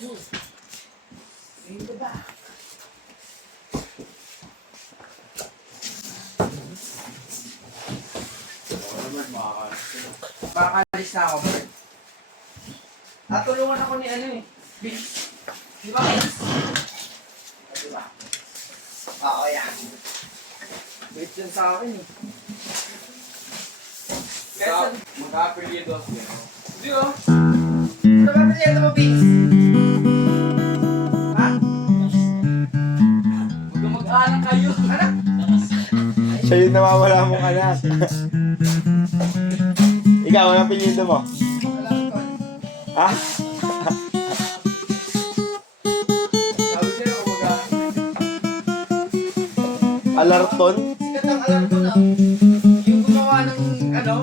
Tingin ko ba? Makakalis na ako, Bert. At tulungan ako ni ano eh. Vince. Di ba, Vince? Di ba? Oo, yan. Wait dyan sa akin eh. Kaya Mag-apelyido ako. Hindi oh. Ano ba pinili mo, Vince? Ha? Huwag mag-anak kayo. Anak? Siya yung namawala mong anak. Ikaw, anong apelyido mo? Wala ko to. Ha? Sabi sa'yo, mag-anak. Alarton? Sikat ang alam ko na. Yung gumawa ng ano,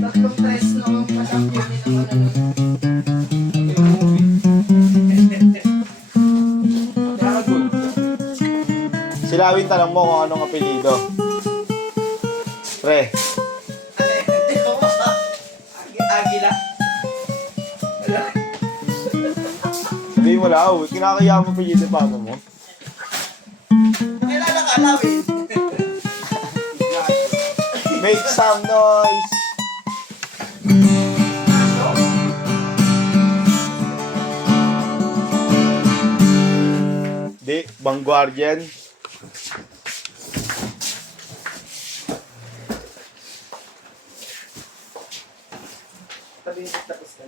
tatlong tres noong pa-champion din naman ano. Yung movie. Dragon. Silawin tanong mo kung anong apelyido. Pre, Agila. Wala. sabihin mo lang, kinakaya mo apelyido pa mo. Kailangan ka alawin. Make some noise! Di, Vanguardian. Sabi niyo tapos na.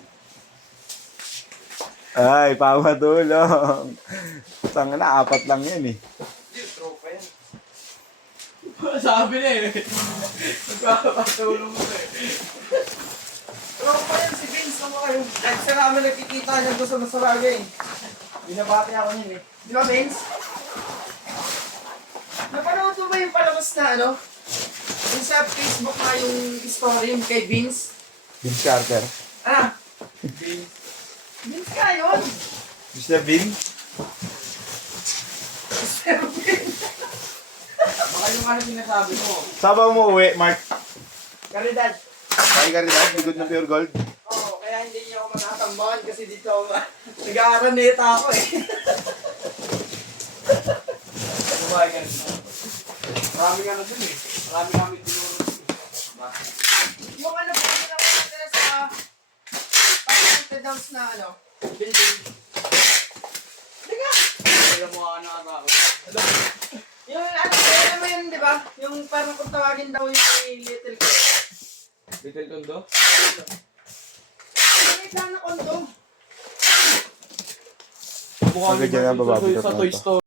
Ay, pamatulong. Tanga na, 4 lang yan eh. Hindi, tropa yan. Sabi na eh. Nagpapatulong mo eh. Tropa yan si Vince. Ano kayo? Kahit sa namin nagkikita niya doon sa Masaragay. Binabati ako niyan eh. Di ba, Vince? Napanood mo ba yung palabas na ano? Yung sa Facebook na yung story yung kay Vince? Vince Carter. Ah! Vince ka yun! Mr. Vin? Mr. Vince! Baka yung ano sinasabi mo. Saba mo uwi, Mark. Caridad. Ay, Caridad, bigod ng pure gold. Oo, kaya hindi niyo ako matatambakan kasi dito ako nag-aaraneta ako eh. Buhay ka rin. Maraming ano dun eh. Maraming kami tinuro. Yung ano po, yung ako natira sa Pacific Downs na ano, building. Liga! Kaya mo ano tao. Yung ano, kaya mo yun, di ba? Yung parang kung tawagin daw yung Little Kid. Little Tondo? May plano kondo. Mukha Sagad yan ang babae sa Toy Story.